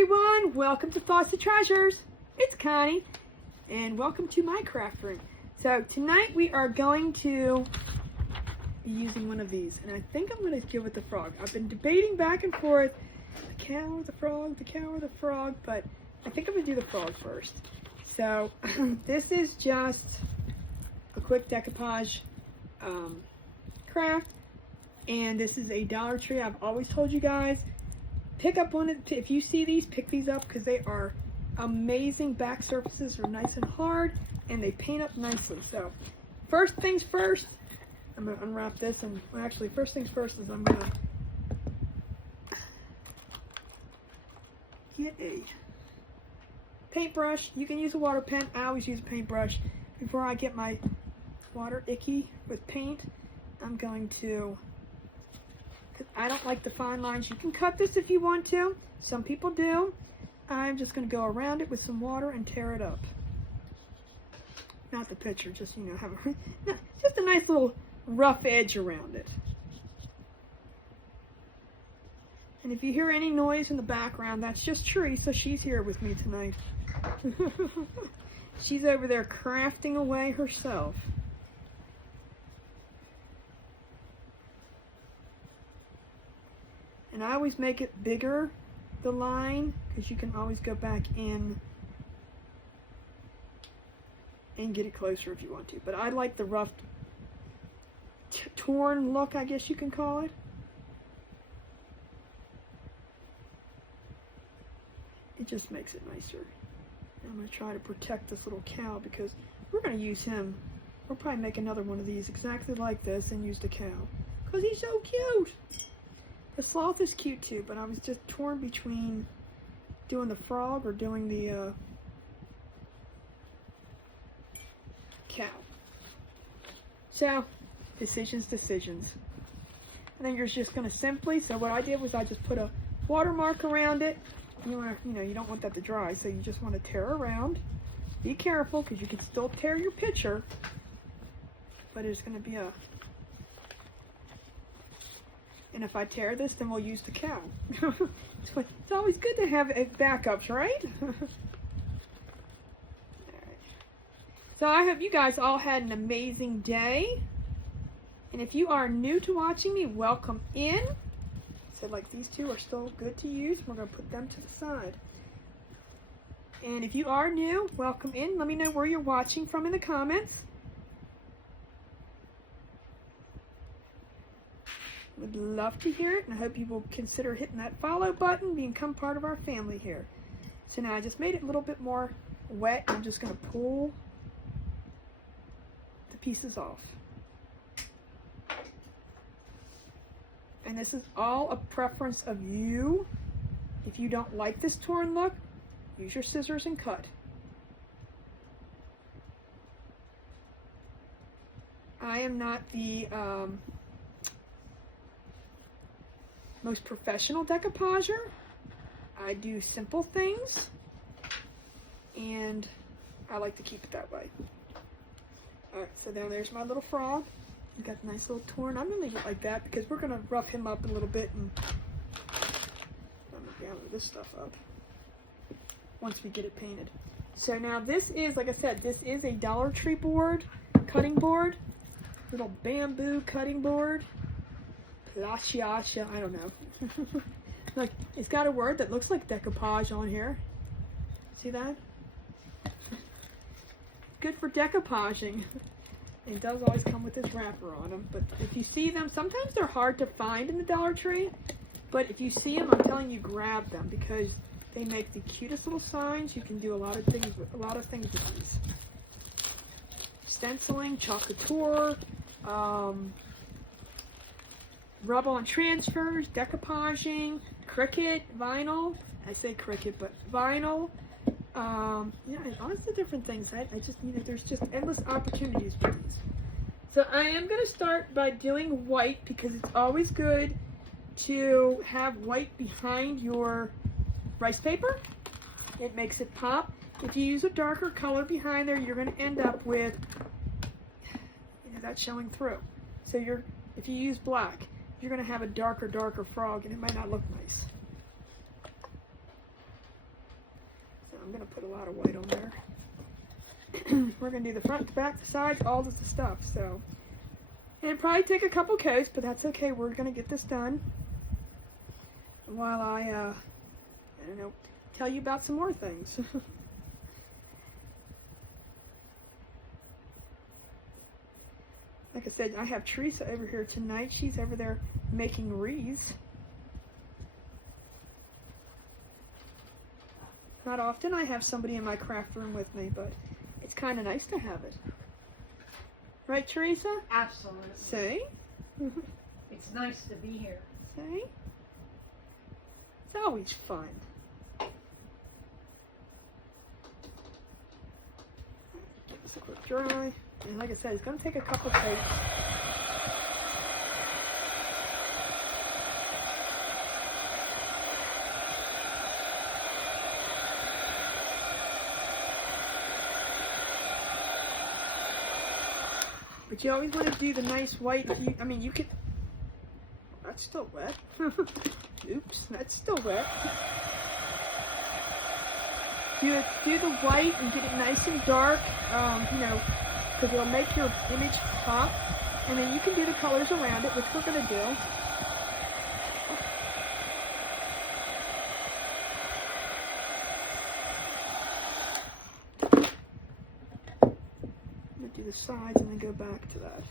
everyone, welcome to Fawcett Treasures. It's Connie, and welcome to my craft room. So tonight we are going to be using one of these, and I think I'm going to go with the frog. I've been debating back and forth, the cow or the frog, the cow or the frog, but I think I'm going to do the frog first. So this is just a quick decoupage craft, and this is a Dollar Tree. I've always told you guys, pick up one, if you see these, pick these up because they are amazing. Back surfaces are nice and hard and they paint up nicely. So first things first, I'm going to unwrap this, and well, actually first things first is I'm going to get a paintbrush. You can use a water pen. I always use a paintbrush. Before I get my water icky with paint, I'm going to, I don't like the fine lines. You can cut this if you want to. Some people do. I'm just going to go around it with some water and tear it up. Not the picture, just, you know, have a, just a nice little rough edge around it. And if you hear any noise in the background, that's just Teresa. She's here with me tonight. She's over there crafting away herself. And I always make it bigger, the line, because you can always go back in and get it closer if you want to. But I like the rough, torn look, I guess you can call it. It just makes it nicer. I'm going to try to protect this little cow because we're going to use him. We'll probably make another one of these exactly like this and use the cow because he's so cute. The sloth is cute too, but I was just torn between doing the frog or doing the cow. So, decisions. I think you're just going to simply, so what I did was I just put a watermark around it. You don't want that to dry, so you just want to tear around. Be careful, because you can still tear your picture, but it's going to be a, and if I tear this, then we'll use the cow. It's always good to have backups, right? All right. So I hope you guys all had an amazing day. And if you are new to watching me, welcome in. So like these two are still good to use. We're going to put them to the side. And if you are new, welcome in. Let me know where you're watching from in the comments. Would love to hear it, and I hope you will consider hitting that follow button, become part of our family here. So now I just made it a little bit more wet. I'm just going to pull the pieces off. And this is all a preference of you. If you don't like this torn look, use your scissors and cut. I am not the most professional decoupager. I do simple things, and I like to keep it that way. Alright, so now there's my little frog. He's got a nice little torn. I'm going to leave it like that because we're going to rough him up a little bit, and I'm going to gather this stuff up once we get it painted. So now this is, like I said, this is a Dollar Tree board, cutting board, little bamboo cutting board. Placiacia, I don't know. Look, it's got a word that looks like decoupage on here. See that? Good for decoupaging. It does always come with this wrapper on them, but if you see them, sometimes they're hard to find in the Dollar Tree, but if you see them, I'm telling you, grab them because they make the cutest little signs. You can do a lot of things with these. Stenciling, chocolate tour, rub-on transfers, decoupaging, Cricut, vinyl. I say Cricut, but vinyl. Yeah, lots of different things. I just, there's just endless opportunities for these. So I am going to start by doing white because it's always good to have white behind your rice paper. It makes it pop. If you use a darker color behind there, you're going to end up with, that showing through. So if you use black, you're going to have a darker frog, and it might not look nice. I'm going to put a lot of white on there. We're going to do the front, the back, the sides, all this stuff. So, and it'll probably take a couple coats, but that's okay. We're going to get this done while I don't know, tell you about some more things. Like I said, I have Teresa over here tonight. She's over there making wreaths. Not often I have somebody in my craft room with me, but it's kind of nice to have it. Right, Teresa? Absolutely. See? It's nice to be here. See? It's always fun. Give this a quick dry. And like I said, it's going to take a couple takes. But you always want to do the nice white. I mean, you could. That's still wet. Oops, that's still wet. Do the white and get it nice and dark. You know, because it'll make your image pop. And then you can do the colors around it, which we're going to do. Do the sides and then go back to that.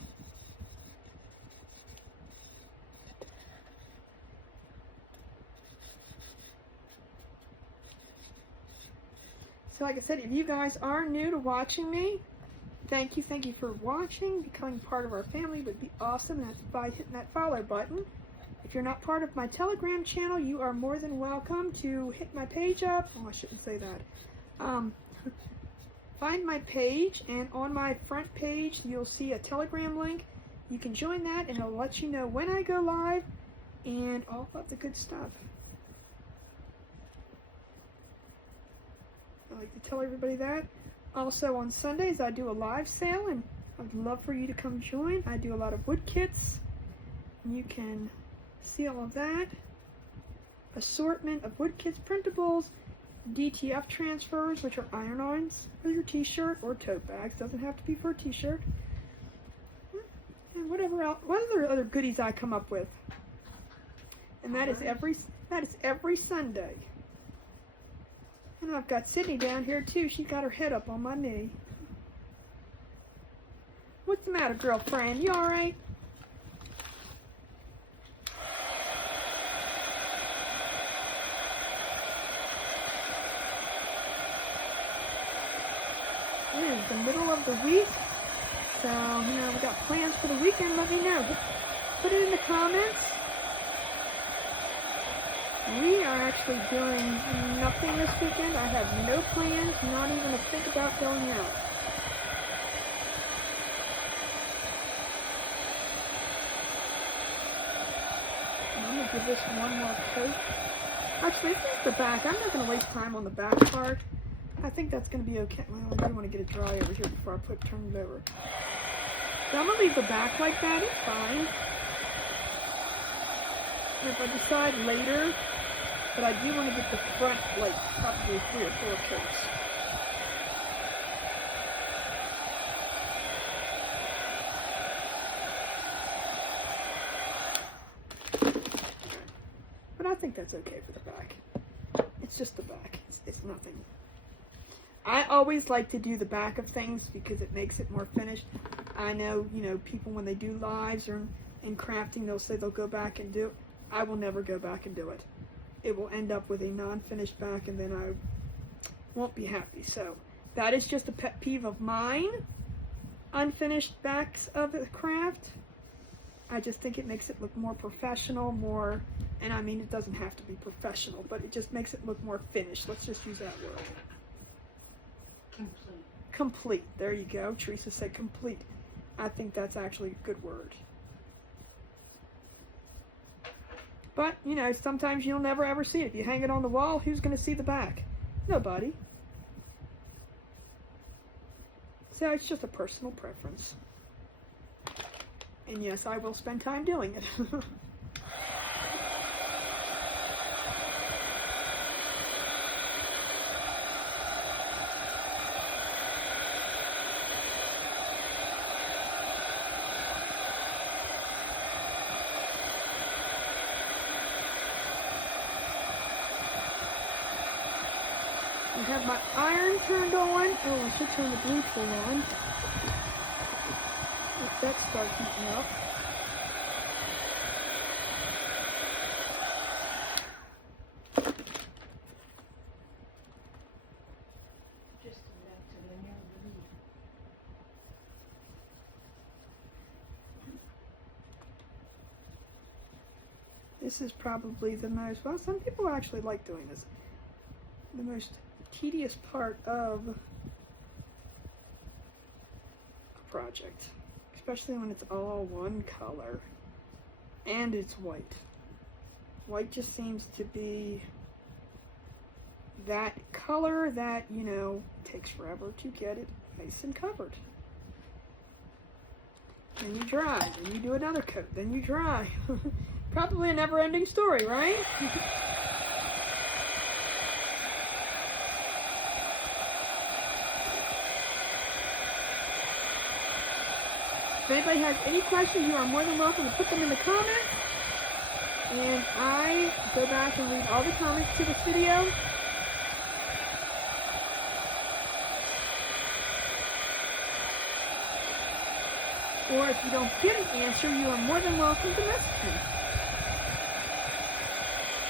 So like I said, if you guys are new to watching me, thank you for watching, becoming part of our family would be awesome, and that's by hitting that follow button. If you're not part of my Telegram channel, you are more than welcome to hit my page up. Oh, I shouldn't say that. Find my page, and on my front page you'll see a Telegram link. You can join that and it'll let you know when I go live and all of the good stuff. I like to tell everybody that. Also on Sundays I do a live sale, and I'd love for you to come join. I do a lot of wood kits. You can see all of that. Assortment of wood kits, printables, DTF transfers, which are iron-ons for your t-shirt or tote bags. Doesn't have to be for a t-shirt. And whatever else, what other goodies I come up with. And that is every Sunday. And I've got Sydney down here too. She's got her head up on my knee. What's the matter, girlfriend? You all right? It is the middle of the week, so, you know, we got plans for the weekend. Let me know. Just put it in the comments. We are actually doing nothing this weekend. I have no plans, not even a think about going out. I'm going to give this one more coat. Actually, I think the back. I'm not going to waste time on the back part. I think that's going to be okay. Well, I do want to get it dry over here before I turn it over. So I'm going to leave the back like that. It's fine. And if I decide later, but I do want to get the front, like, probably 3 or 4 coats. But I think that's okay for the back. It's just the back. It's nothing. I always like to do the back of things because it makes it more finished. I know, you know, people when they do lives or in crafting, they'll say they'll go back and do it. I will never go back and do it. It will end up with a non-finished back, and then I won't be happy. So that is just a pet peeve of mine. Unfinished backs of the craft. I just think it makes it look more professional, more, and I mean, it doesn't have to be professional, but it just makes it look more finished. Let's just use that word. Complete. Complete. There you go. Teresa said complete. I think that's actually a good word. But, you know, sometimes you'll never ever see it. If you hang it on the wall, who's going to see the back? Nobody. So it's just a personal preference. And yes, I will spend time doing it. I have my iron turned on. Oh, I should turn the blue tool on. Let that start heating up. Just enough to the new blue. This is probably the most, well, some people actually like doing this, the most tedious part of a project, especially when it's all one color and it's white. White just seems to be that color that, you know, takes forever to get it nice and covered. Then you dry, then you do another coat, then you dry. Probably a never-ending story, right? If anybody has any questions, you are more than welcome to put them in the comments. And I go back and read all the comments to this video. Or if you don't get an answer, you are more than welcome to message me.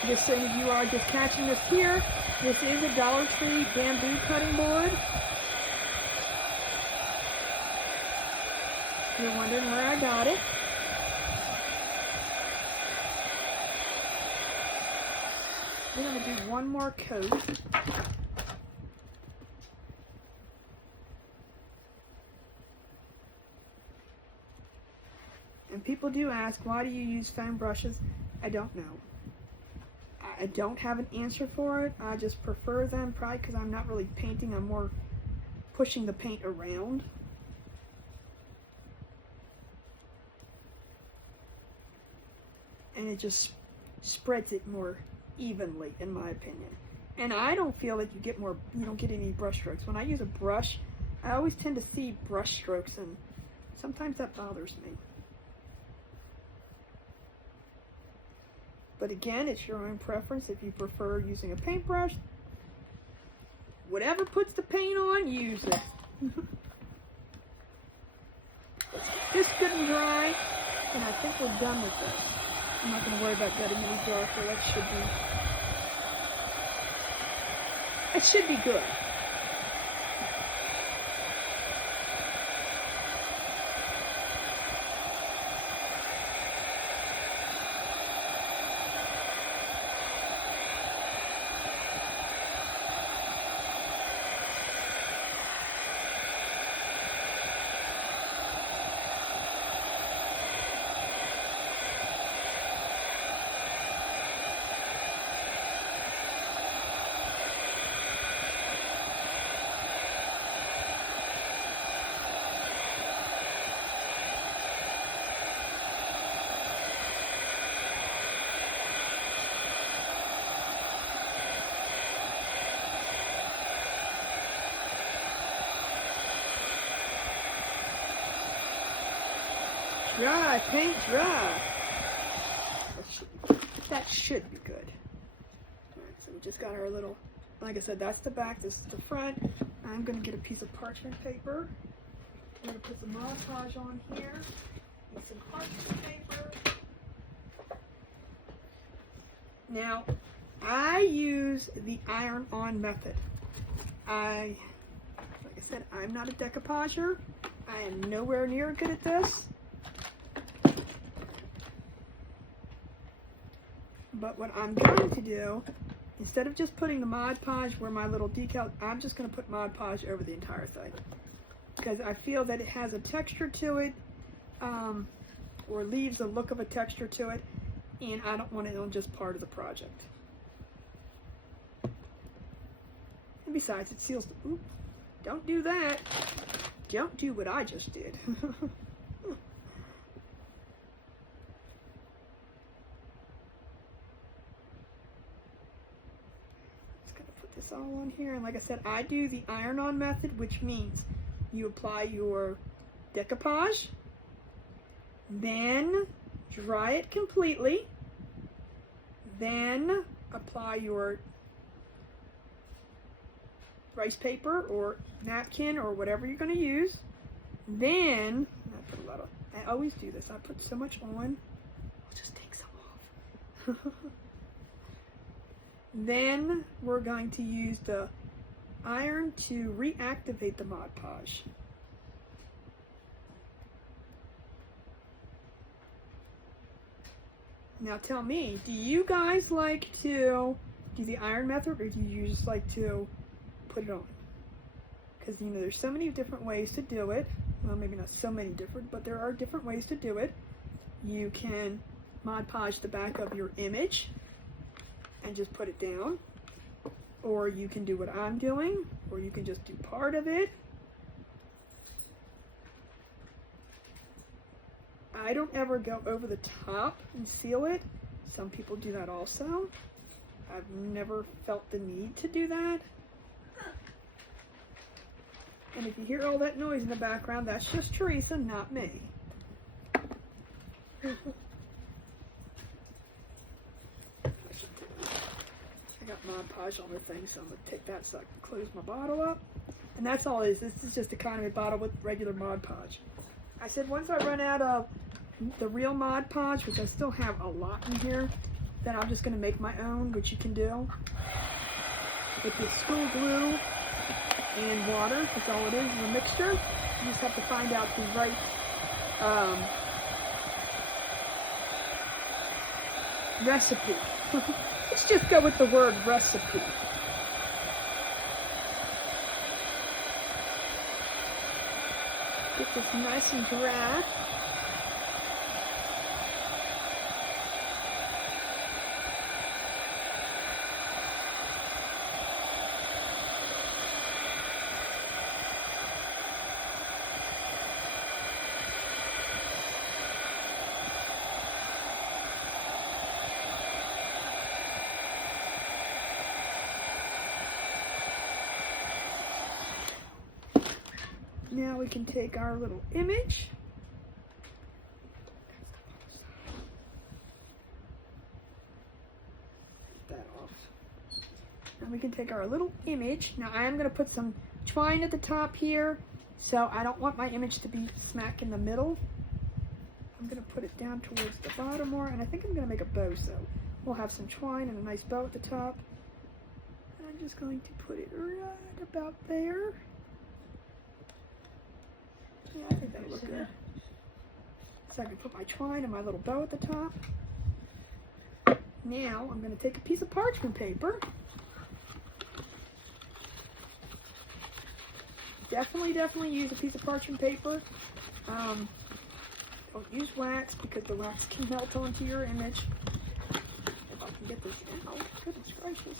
Just so you are just catching this here, this is a Dollar Tree bamboo cutting board. You're wondering where I got it. We're going to do one more coat. And people do ask, why do you use foam brushes? I don't know. I don't have an answer for it. I just prefer them, probably because I'm not really painting, I'm more pushing the paint around. And it just spreads it more evenly, in my opinion. And I don't feel that you don't get any brush strokes. When I use a brush, I always tend to see brush strokes, and sometimes that bothers me. But again, it's your own preference if you prefer using a paintbrush. Whatever puts the paint on, use it. Let's get this good and dry, and I think we're done with this. I'm not going to worry about getting any darker. It should be good. Dry, paint dry. That should be good. Alright, so we just got our little, like I said, that's the back, this is the front. I'm going to get a piece of parchment paper. I'm going to put some Mod Podge on here. And some parchment paper. Now, I use the iron-on method. Like I said, I'm not a decoupager. I am nowhere near good at this. But what I'm going to do, instead of just putting the Mod Podge where my little decal, I'm just going to put Mod Podge over the entire thing. Because I feel that it has a texture to it, or leaves a look of a texture to it, and I don't want it on just part of the project. And besides, it seals the, oop, don't do that. Don't do what I just did. This all on here, and like I said, I do the iron-on method, which means you apply your decoupage, then dry it completely, then apply your rice paper or napkin or whatever you're going to use. Then, I always do this. I put so much on. I'll just take some off. Then we're going to use the iron to reactivate the Mod Podge. Now tell me, do you guys like to do the iron method, or do you just like to put it on? Because, you know, there's so many different ways to do it. Well, maybe not so many different, but there are different ways to do it. You can Mod Podge the back of your image and just put it down. Or you can do what I'm doing, or you can just do part of it. I don't ever go over the top and seal it. Some people do that also. I've never felt the need to do that. And if you hear all that noise in the background, that's just Teresa, not me. I got Mod Podge on the thing, so I'm going to take that so I can close my bottle up. And that's all it is. This is just Economy bottle with regular Mod Podge. I said once I run out of the real Mod Podge, which I still have a lot in here, then I'm just going to make my own, which you can do. With the school glue and water, that's all it is, a mixture. You just have to find out the right recipe. Let's just go with the word recipe. Get this nice and dry. Now we can take our little image. Get that off. Now we can take our little image. Now I am going to put some twine at the top here, so I don't want my image to be smack in the middle. I'm going to put it down towards the bottom more, and I think I'm going to make a bow, so we'll have some twine and a nice bow at the top. I'm just going to put it right about there. Yeah, I think that'll look good. So I can put my twine and my little bow at the top. Now I'm going to take a piece of parchment paper. Definitely use a piece of parchment paper. Don't use wax because the wax can melt onto your image. If I can get this out. Goodness gracious.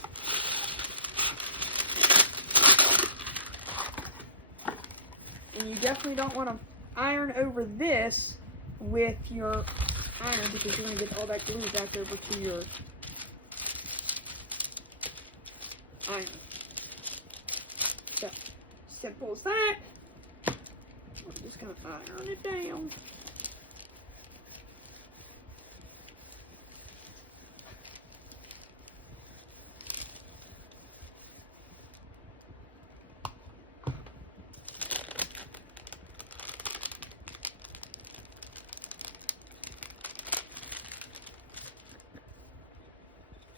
And you definitely don't want to iron over this with your iron because you're going to get all that glue back over to your iron. So, simple as that. We're just going to iron it down.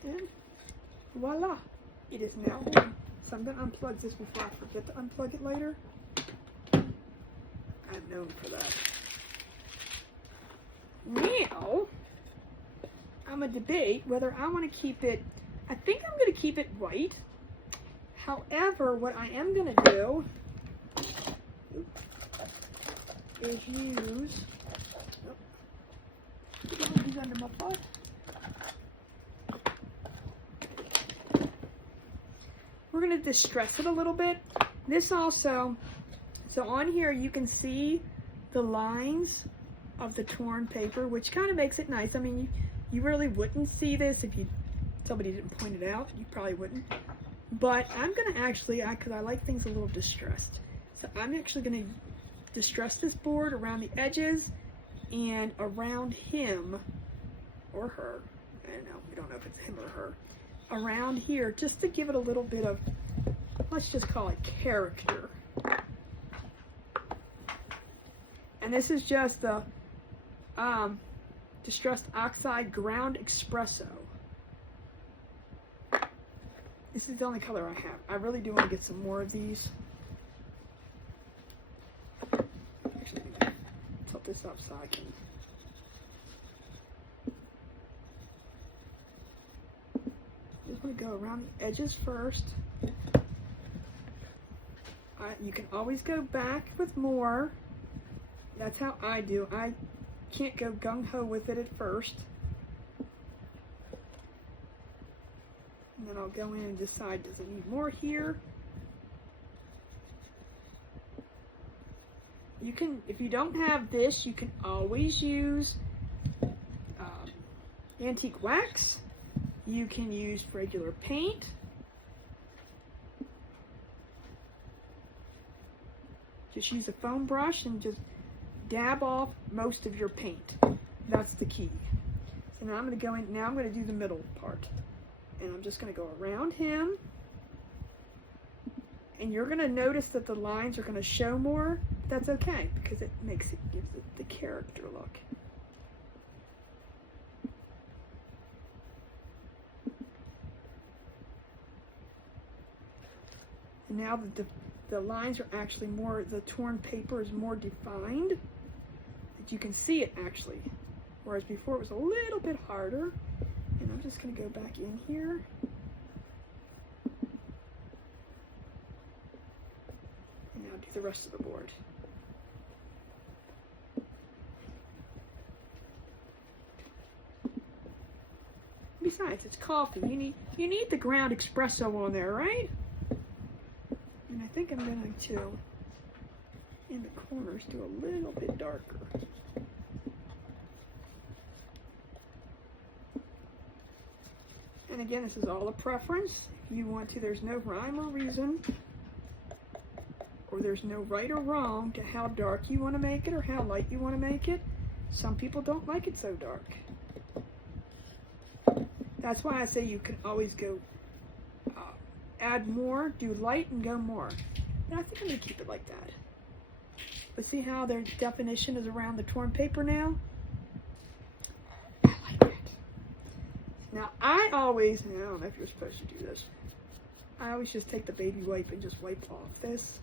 And voila, it is now on. So I'm going to unplug this before I forget to unplug it later. I'm known for that. Now, I'm going to debate whether I want to keep it, I think I'm going to keep it white. However, what I am going to do is use, these under my pot. We're going to distress it a little bit. This also, so on here you can see the lines of the torn paper, which kind of makes it nice. I mean, you really wouldn't see this if somebody didn't point it out. You probably wouldn't. But I'm going to actually, because I like things a little distressed, so I'm actually going to distress this board around the edges and around him or her. I don't know. We don't know if it's him or her. Around here, just to give it a little bit of let's just call it character. And this is just the Distressed Oxide Ground Espresso. This is the only color I have. I really do want to get some more of these. Actually, tilt this up so I can. Just want to go around the edges first. You can always go back with more. That's how I do. I can't go gung-ho with it at first. And then I'll go in and decide, does it need more here? You can, if you don't have this, you can always use antique wax. You can use regular paint. Just use a foam brush and just dab off most of your paint. That's the key. So now I'm going to go in, now I'm going to do the middle part. And I'm just going to go around him. And you're going to notice that the lines are going to show more. That's okay, because it gives it the character look. And now that the lines are actually more, the torn paper is more defined. You can see it actually, whereas before it was a little bit harder. And I'm just going to go back in here. And now do the rest of the board. Besides, it's coffee. You need the ground espresso on there, right? And I think I'm going to, in the corners, do a little bit darker. And again, this is all a preference. If you want to, there's no rhyme or reason, or there's no right or wrong to how dark you want to make it or how light you want to make it. Some people don't like it so dark. That's why I say you can always go add more, do light, and go more. And I think I'm going to keep it like that. But see how their definition is around the torn paper now? I like it. Now, I always, and I don't know if you're supposed to do this, I always just take the baby wipe and just wipe off this.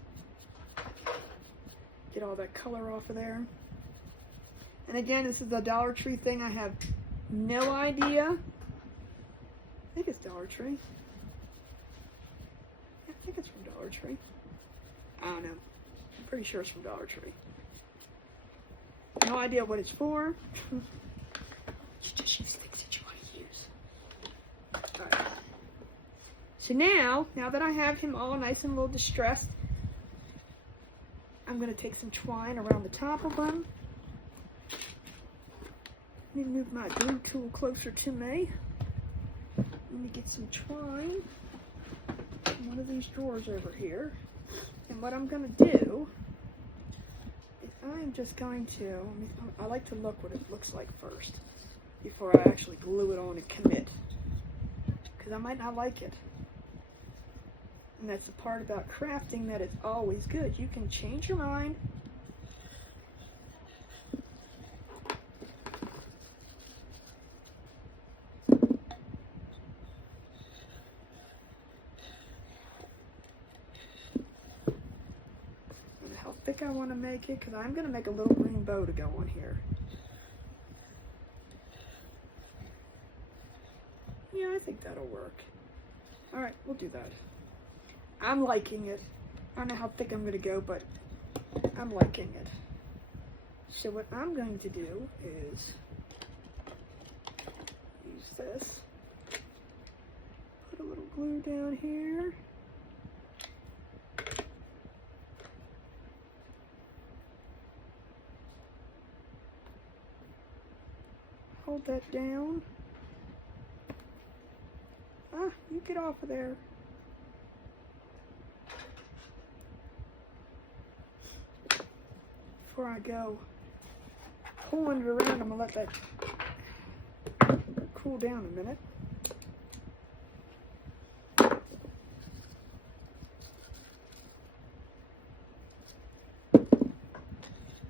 Get all that color off of there. And again, this is the Dollar Tree thing. I have no idea. I think it's Dollar Tree. I think it's from Dollar Tree. I don't know. I'm pretty sure it's from Dollar Tree. No idea what it's for. You just use things that you want to use. Alright. So now that I have him all nice and a little distressed, I'm going to take some twine around the top of him. Let me move my glue tool closer to me. Let me get some twine in one of these drawers over here. And what I'm going to do is I'm just going to, I like to look what it looks like first before I actually glue it on and commit. Because I might not like it. And that's the part about crafting that it's always good. You can change your mind. How thick I want to make it, because I'm going to make a little green bow to go on here. Yeah, I think that'll work. Alright, we'll do that. I'm liking it. I don't know how thick I'm going to go, but I'm liking it. So what I'm going to do is use this. Put a little glue down here. Hold that down. Ah, you get off of there. Before I go pulling it around, I'm going to let that cool down a minute.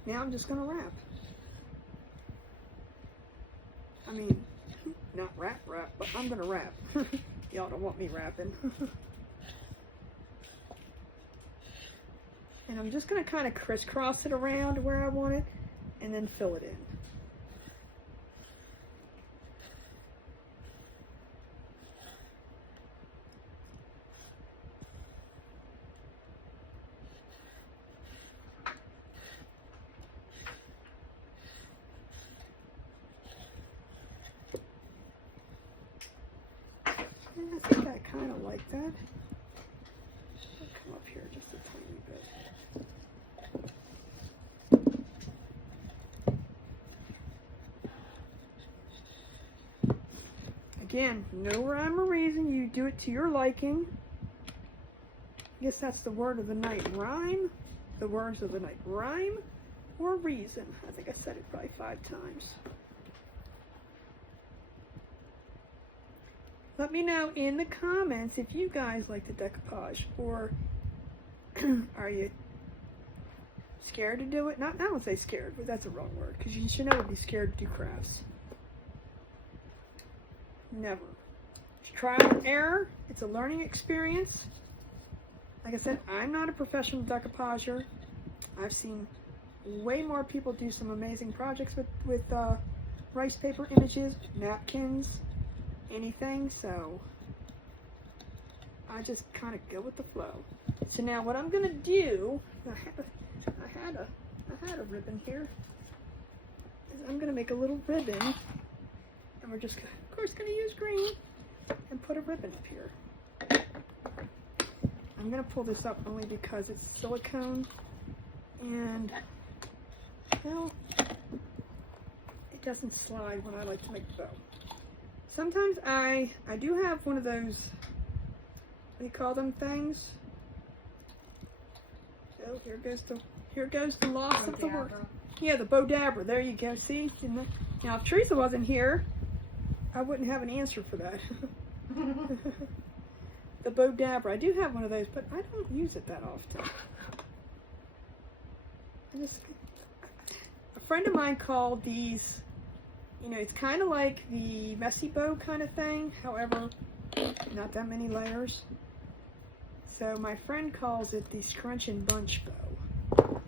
now I'm just gonna wrap. I mean, not wrap, but I'm gonna wrap. Y'all don't want me wrapping. And I'm just gonna kind of crisscross it around where I want it, and then fill it in. And I think I kind of like that. I'll come up here just a tiny bit. Again, no rhyme or reason. You do it to your liking. I guess that's the word of the night. Rhyme. The words of the night. Rhyme or reason. I think I said it probably 5 times. Let me know in the comments if you guys like the decoupage, or are you scared to do it? I don't say scared, but that's a wrong word, because you should never be scared to do crafts. Never. It's trial and error. It's a learning experience. Like I said, I'm not a professional decoupager. I've seen way more people do some amazing projects with rice paper images, napkins, anything, so I just kind of go with the flow. So now what I'm gonna do, I had a ribbon here, is I'm gonna make a little ribbon, and we're just of course gonna use green and put a ribbon up here. I'm gonna pull this up only because it's silicone, and well, it doesn't slide when I like to make the bow. Sometimes I do have one of those, what do you call them things? Oh, here goes the loss of the word. Yeah, the Bodabra. There you go. See? Now, if Teresa wasn't here, I wouldn't have an answer for that. The Bodabra. I do have one of those, but I don't use it that often. A friend of mine called these, you know, it's kind of like the messy bow kind of thing, however, not that many layers. So my friend calls it the scrunch and bunch bow. Oh,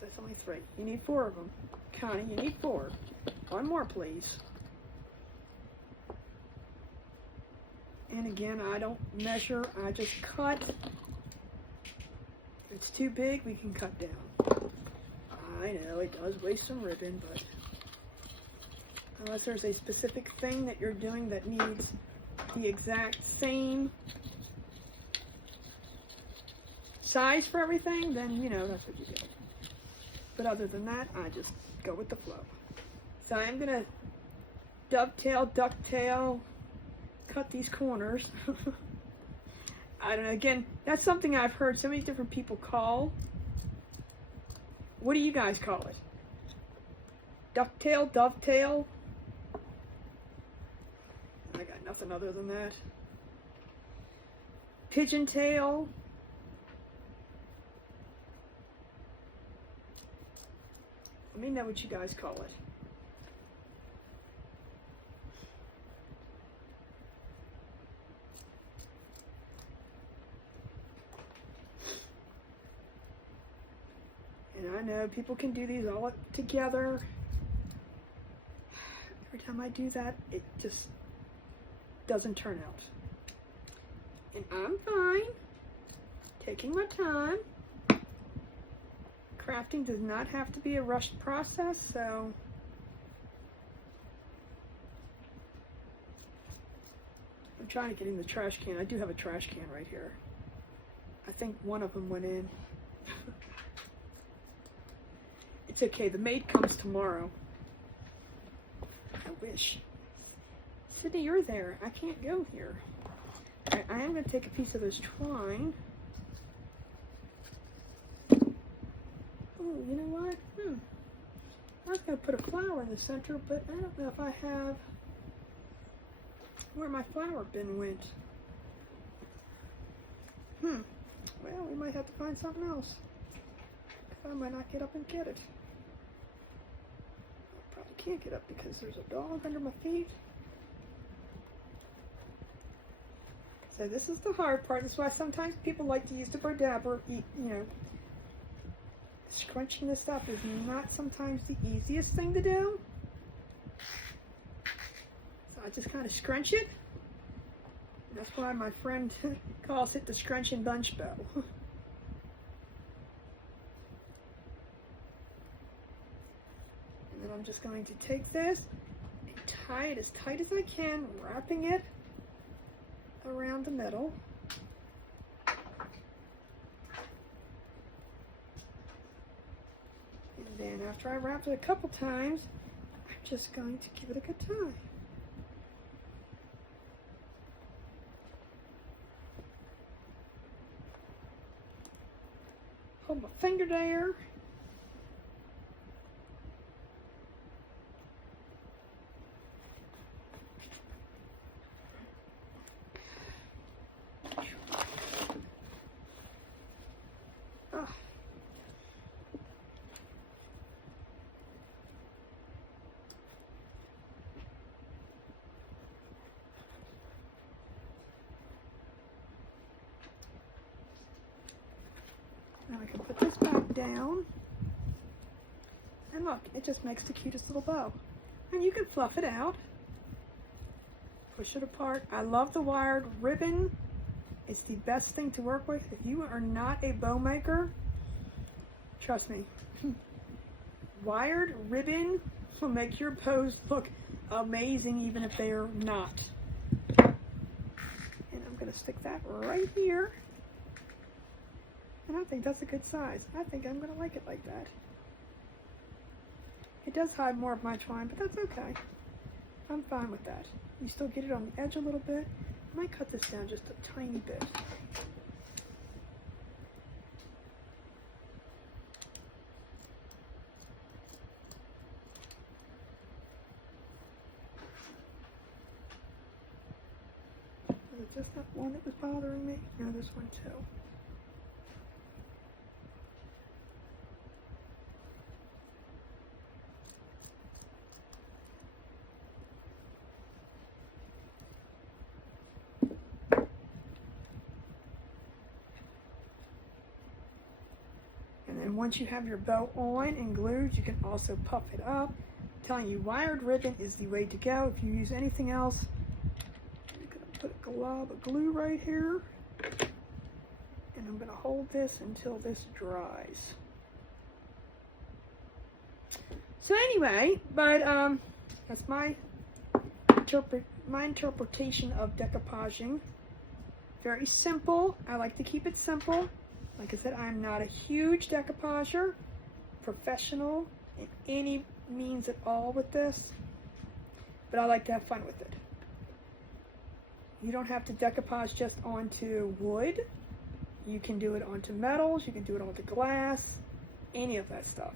that's only 3. You need 4 of them. Connie, you need 4. 1 more, please. And again, I don't measure, I just cut. If it's too big, we can cut down. I know it does waste some ribbon, but unless there's a specific thing that you're doing that needs the exact same size for everything, then you know that's what you do. But other than that, I just go with the flow. So I'm gonna dovetail, ducktail, cut these corners. I don't know, again, that's something I've heard so many different people call. What do you guys call it? Ducktail, dovetail? I got nothing other than that. Pigeon tail. Let me know what you guys call it. And I know people can do these all together. Every time I do that, it just doesn't turn out. And I'm fine, taking my time. Crafting does not have to be a rushed process, so I'm trying to get in the trash can. I do have a trash can right here. I think one of them went in. It's okay, the maid comes tomorrow. I wish. Sydney, you're there. I can't go here. Alright, I am going to take a piece of this twine. Oh, you know what? I was going to put a flower in the center, but I don't know if I have where my flower bin went. Well, we might have to find something else. I might not get up and get it. I probably can't get up because there's a dog under my feet. So this is the hard part. That's why sometimes people like to use the Bradabra. You know, scrunching this up is not sometimes the easiest thing to do. So I just kind of scrunch it. That's why my friend calls it the scrunch and bunch bow. And then I'm just going to take this and tie it as tight as I can, wrapping it around the middle. And then after I wrap it a couple times, I'm just going to give it a good tie. Hold my finger there. Ah. Now I can put this back down. And look, it just makes the cutest little bow. And you can fluff it out. Push it apart. I love the wired ribbon. It's the best thing to work with. If you are not a bow maker, trust me, wired ribbon will make your bows look amazing even if they are not. And I'm going to stick that right here. And I think that's a good size. I think I'm going to like it like that. It does hide more of my twine, but that's okay. I'm fine with that. You still get it on the edge a little bit. I might cut this down just a tiny bit. Was it just that one that was bothering me? No, this one too. And once you have your bow on and glued, you can also puff it up. I'm telling you, wired ribbon is the way to go. If you use anything else, I'm going to put a glob of glue right here. And I'm going to hold this until this dries. So anyway, but that's my interpretation of decoupaging. Very simple. I like to keep it simple. Like I said, I'm not a huge decoupager, professional in any means at all with this, but I like to have fun with it. You don't have to decoupage just onto wood. You can do it onto metals, you can do it onto glass, any of that stuff.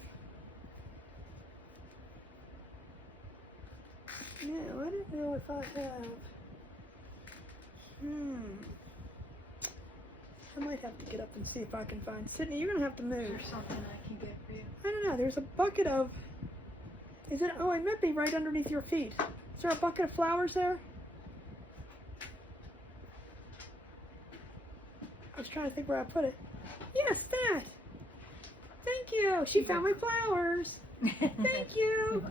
Now, I don't know if I have, I might have to get up and see if I can find, Sydney, you're going to have to move. Is there something I can get for you? I don't know, there's a bucket of, is it, oh, it might be right underneath your feet. Is there a bucket of flowers there? I was trying to think where I put it. Yes, that. Thank you. She found my flowers. Thank you.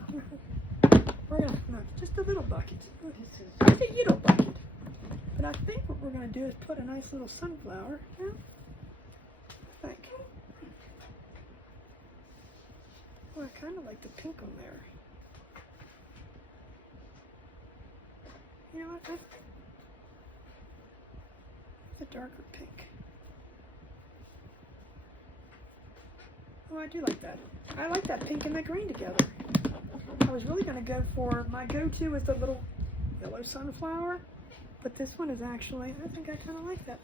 We're gonna, no, just a little bucket. Just a little bucket. But I think what we're gonna do is put a nice little sunflower. Yeah? I think. Oh, I kind of like the pink on there. You know what? The darker pink. Oh, I do like that. I like that pink and that green together. I was really going to go for, my go-to is the little yellow sunflower, but this one is actually, I think I kind of like that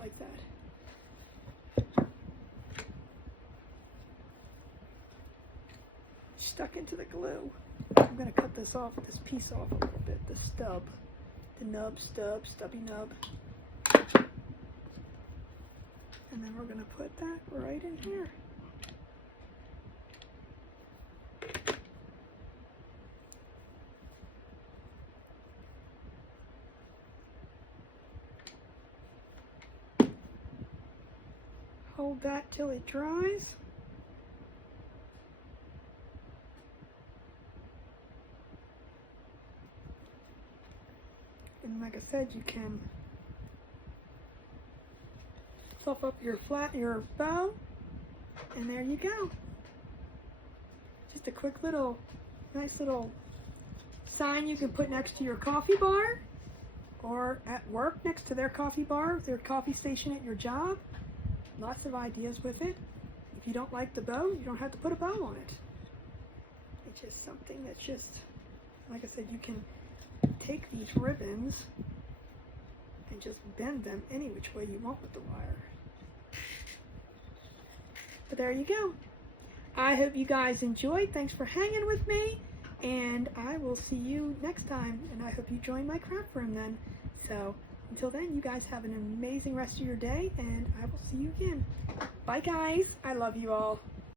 Stuck into the glue. I'm going to cut this off, this piece off a little bit, the stub, the nub, stubby nub. And then we're going to put that right in here. hold that till it dries. And like I said, you can fluff up your bow, and there you go. Just a quick little, nice little sign you can put next to your coffee bar, or at work next to their coffee bar, their coffee station at your job. Lots of ideas with it. If you don't like the bow, you don't have to put a bow on it. It's just something that's just, like I said, you can take these ribbons and just bend them any which way you want with the wire. But there you go. I hope you guys enjoyed. Thanks for hanging with me, and I will see you next time, and I hope you join my craft room then. So until then, you guys have an amazing rest of your day, and I will see you again. Bye guys. I love you all.